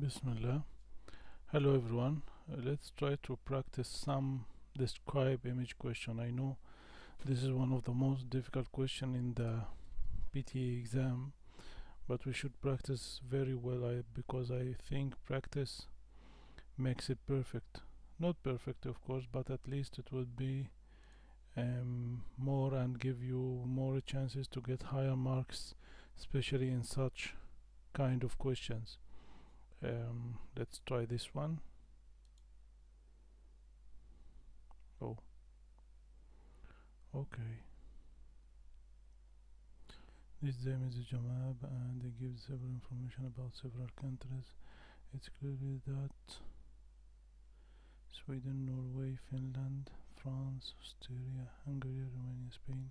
Bismillah. Hello everyone. Let's try to practice some describe image question. I know this is one of the most difficult question in the PTE exam, but we should practice very well because I think practice makes it perfect. Not perfect of course, but at least it would be more and give you more chances to get higher marks, especially in such kind of questions. Let's try this one. Oh, okay. This name is a map and it gives several information about several countries. It's clearly that Sweden, Norway, Finland, France, Austria, Hungary, Romania, Spain.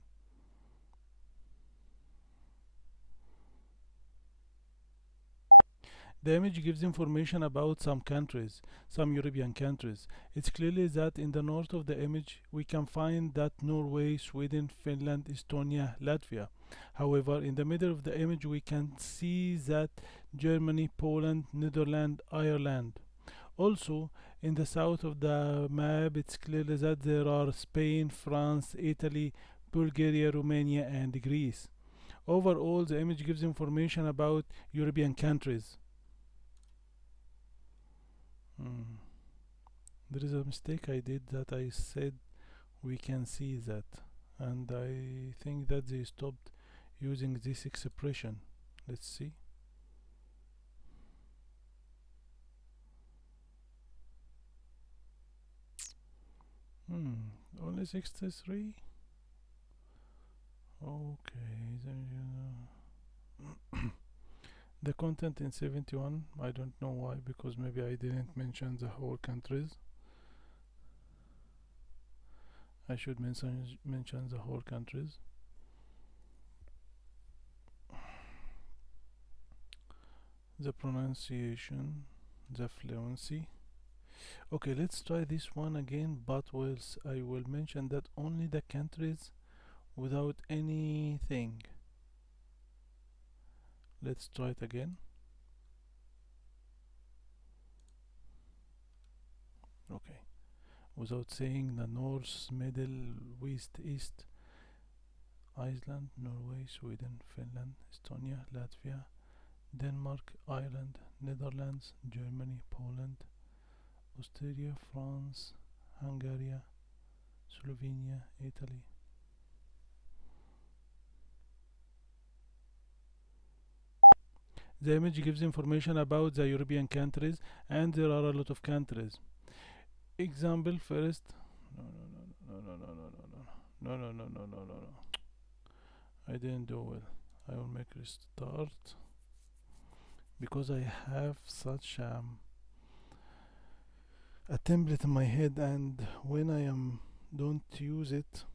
The image gives information about some countries, some European countries. It's clearly that in the north of the image we can find that Norway, Sweden, Finland, Estonia, Latvia. However, in the middle of the image we can see that Germany, Poland, Netherlands, Ireland. Also, in the south of the map it's clearly that there are Spain, France, Italy, Bulgaria, Romania and Greece. Overall, the image gives information about European countries. Hmm. There is a mistake I did that I said we can see that, and I think that they stopped using this expression. Let's see. Only 63? Okay, the content in 71, I don't know why, because maybe I didn't mention the whole countries. I should mention the whole countries. The pronunciation, the fluency. Okay, let's try this one again, but I will mention that only the countries without anything. Let's try it again. Okay, without saying the north, middle, west, east. Iceland, Norway, Sweden, Finland, Estonia, Latvia, Denmark, Ireland, Netherlands, Germany, Poland, Austria, France, Hungary, Slovenia, Italy. The image gives information about the European countries, and there are a lot of countries. Example first. No, no, no, no, no, no, no, no, no, no, no, no, no. I didn't do well. I will make restart because I have such a template in my head, and when I don't use it,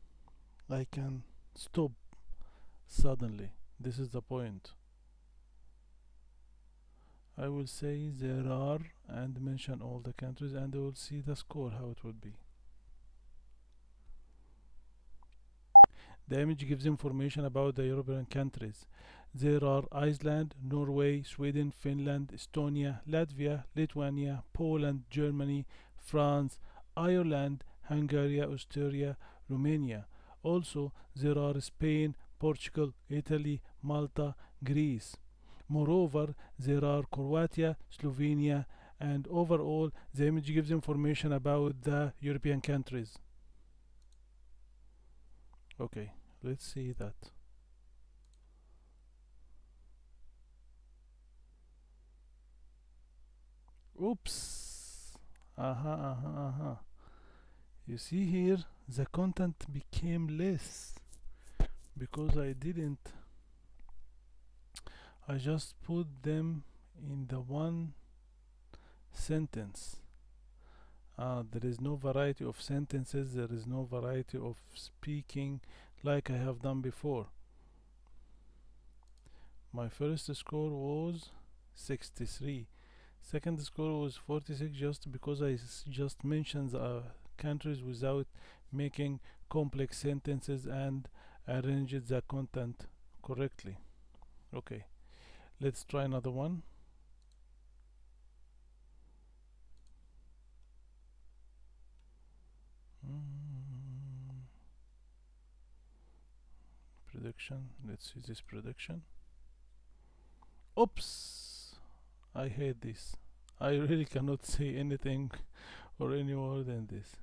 I can stop suddenly. This is the point. I will say there are and mention all the countries, and I will see the score how it would be. The image gives information about the European countries. There are Iceland, Norway, Sweden, Finland, Estonia, Latvia, Lithuania, Poland, Germany, France, Ireland, Hungary, Austria, Romania. Also, there are Spain, Portugal, Italy, Malta, Greece. Moreover, there are Croatia, Slovenia, and overall, the image gives information about the European countries. Okay, let's see that. Oops. You see here, the content became less because I just put them in the one sentence. There is no variety of sentences, there is no variety of speaking like I have done before. My first score was 63. Second score was 46 just because I just mentioned the countries without making complex sentences and arranged the content correctly. Okay, let's try another one. prediction. Let's see this prediction. Oops, I hate this. I really cannot say anything or any word in this.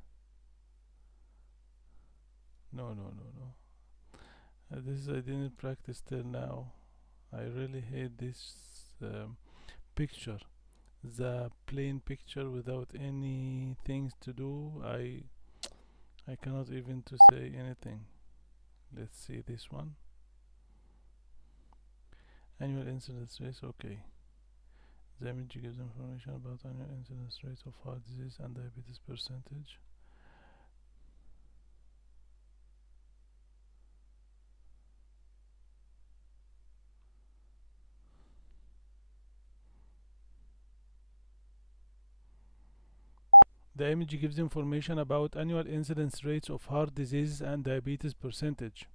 No. This I didn't practice till now. I really hate this picture. The plain picture without any things to do. I cannot even to say anything. Let's see this one. Annual incidence rates. Okay. The image gives information about annual incidence rates of heart disease and diabetes percentage. The image gives information about annual incidence rates of heart disease and diabetes percentage.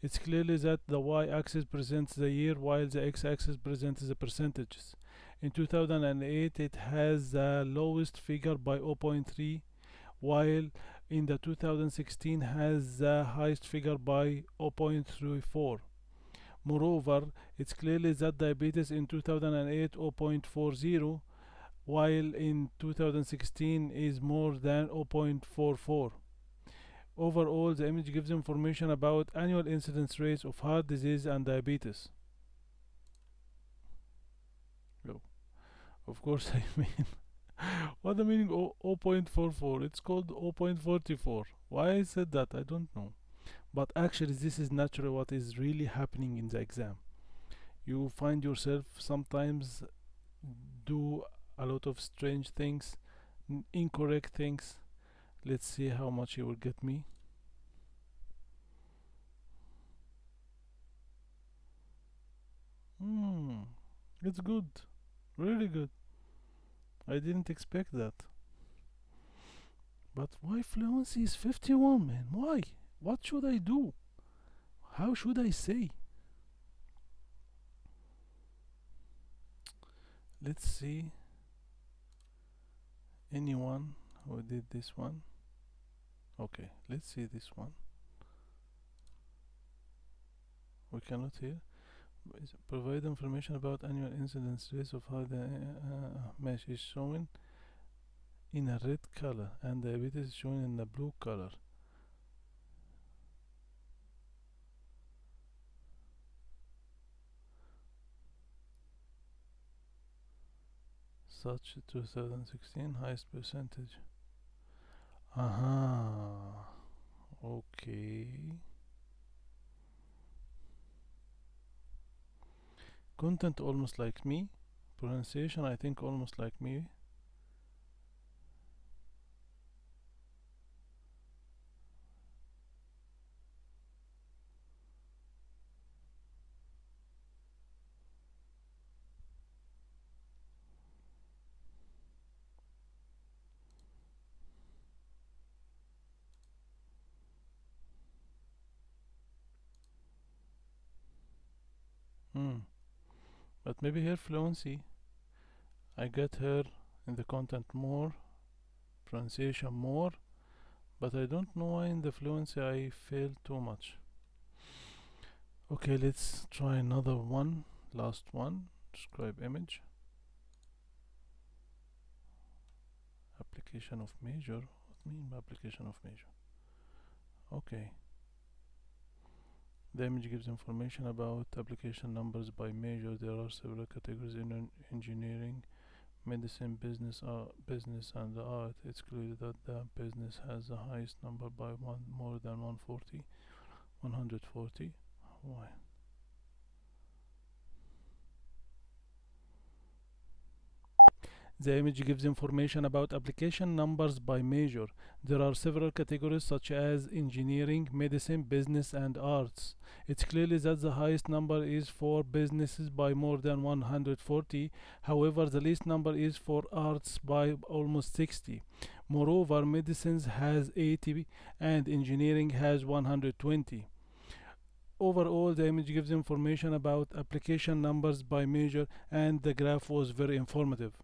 It's clearly that the y-axis presents the year while the x-axis presents the percentages. In 2008 it has the lowest figure by 0.3, while in the 2016 has the highest figure by 0.34. Moreover, it's clearly that diabetes in 2008 0.40, while in 2016 is more than 0.44. Overall, the image gives information about annual incidence rates of heart disease and diabetes. Oh, of course, I mean, what the meaning 0.44? It's called 0.44. Why I said that, I don't know. But actually, this is naturally what is really happening in the exam. You find yourself sometimes do a lot of strange things, incorrect things. Let's see how much you will get me. It's good, really good. I didn't expect that. But why fluency is 51, man? Why? What should I do? How should I say? Let's see anyone who did this one. Okay, let's see this one. We cannot hear. Provide information about annual incidence rates of how the mesh is shown in a red color and diabetes is shown in a blue color. Such 2016 highest percentage. Aha. Okay. Content almost like me. Pronunciation I think almost like me. But maybe her fluency, I get her in the content more, pronunciation more, but I don't know why in the fluency I fail too much. Okay, let's try another one. Last one. Describe image. Application of measure. What mean by application of measure? Okay. The image gives information about application numbers by measure. There are several categories in engineering, medicine, business and art. It's clear that the business has the highest number by more than 140. Why? The image gives information about application numbers by major. There are several categories such as engineering, medicine, business, and arts. It's clearly that the highest number is for businesses by more than 140. However, the least number is for arts by almost 60. Moreover, medicines has 80 and engineering has 120. Overall, the image gives information about application numbers by major, and the graph was very informative.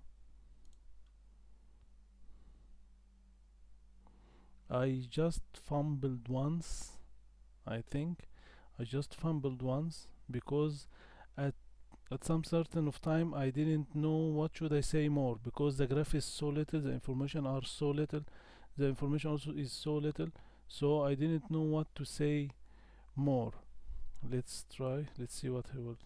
I just fumbled once, I think. I just fumbled once because at at some certain of time I didn't know what should I say more, because the graph is so little, the information are so little, the information also is so little, so I didn't know what to say more. Let's try, let's see what he will.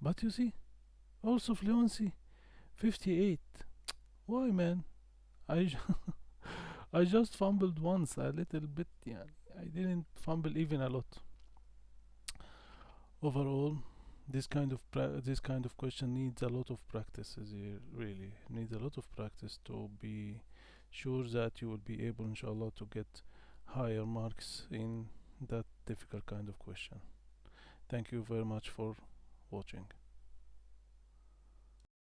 But you see, also fluency 58. Why, man? I I just fumbled once a little bit, yeah. I didn't fumble even a lot. Overall, this kind of question needs a lot of practice. It really needs a lot of practice to be sure that you will be able, inshallah, to get higher marks in that difficult kind of question. Thank you very much for watching.